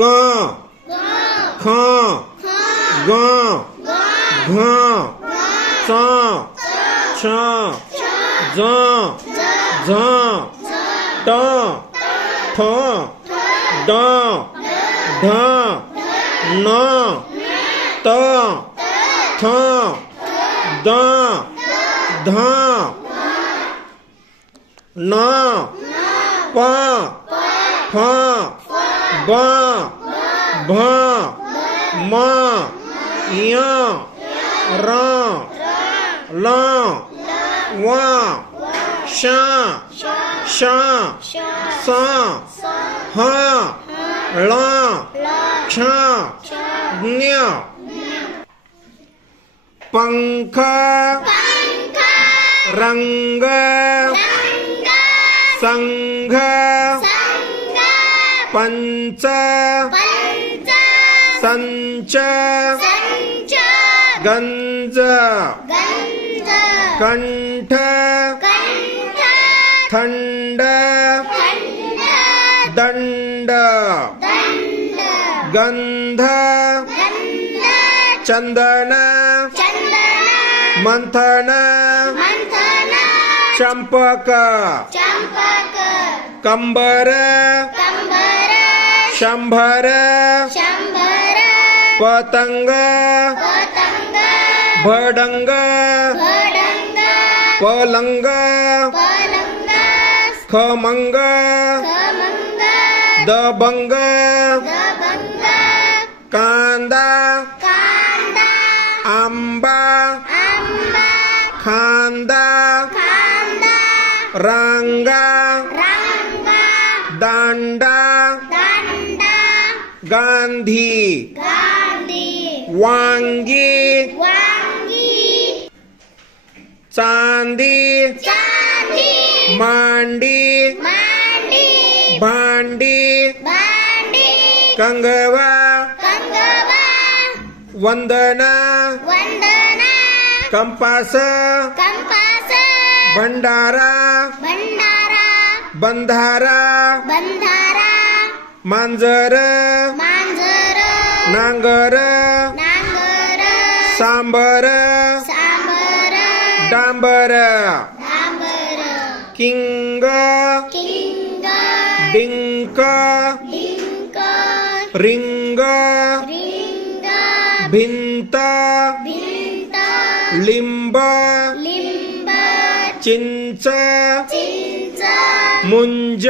क ख ग घ च छ ज झ ट ठ ड ढ न त थ द ध न प फ ब भ म य र ल व श श स ह ळ क्ष ज्ञ पंख रंग संघ पंच संच गंज कंठ थंड दंड गंध चंदन मंथन चंपक कंबर शंभर पतंग भडंग पलंग खमंग दबंग कांदा आंबा खांदा रांगा दांडा गांधी वांगी चांदी मांडी भांडी कंगवा वंदना कंपास भंडारा बंधारा मांजर नांगर सांबर डांबर किंग डिंक रिंग भिंत लिंब चिंच मुंज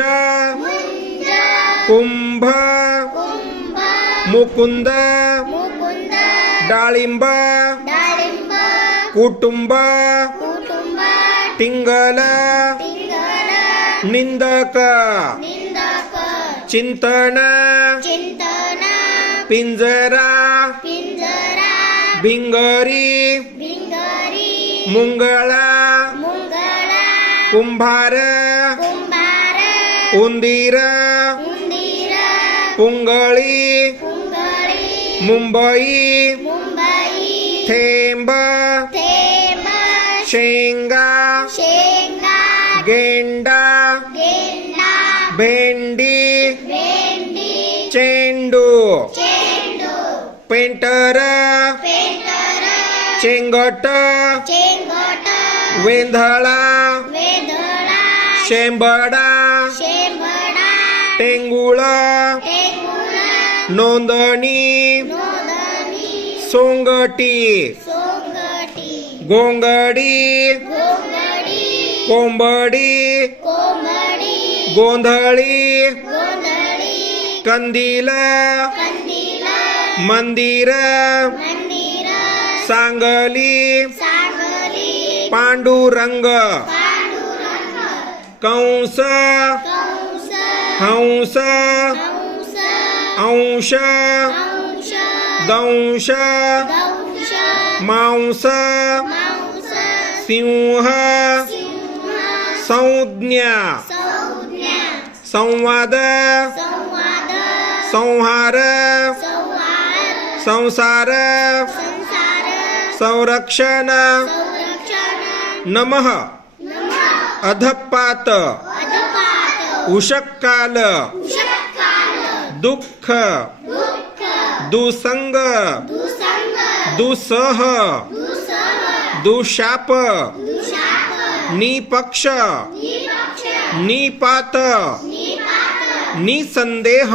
कुंभ मुकुंद डाळिंब कुटुंब टिंगल निंदक चिंतन पिंजरा भिंगरी मुंगळा कुंभार उंदीर पुंगळी मुंबई थेंब शेंगा गेंडा भेंडी चेंडू पेंटर चेंगट वेंधळा शेंबडा टेंगुळ नोंदणी सोंगटी गोंगडी कोंबडी गोंधळी कंदील मंदिर सांगली पांडुरंग कंस हंस अंश दंश मांस सिंह संज्ञा संवाद संहार संसार संरक्षण नमः अधपात उषक्काल दुःख दुसंग दुसह दुशाप निपक्ष निपात निसंदेह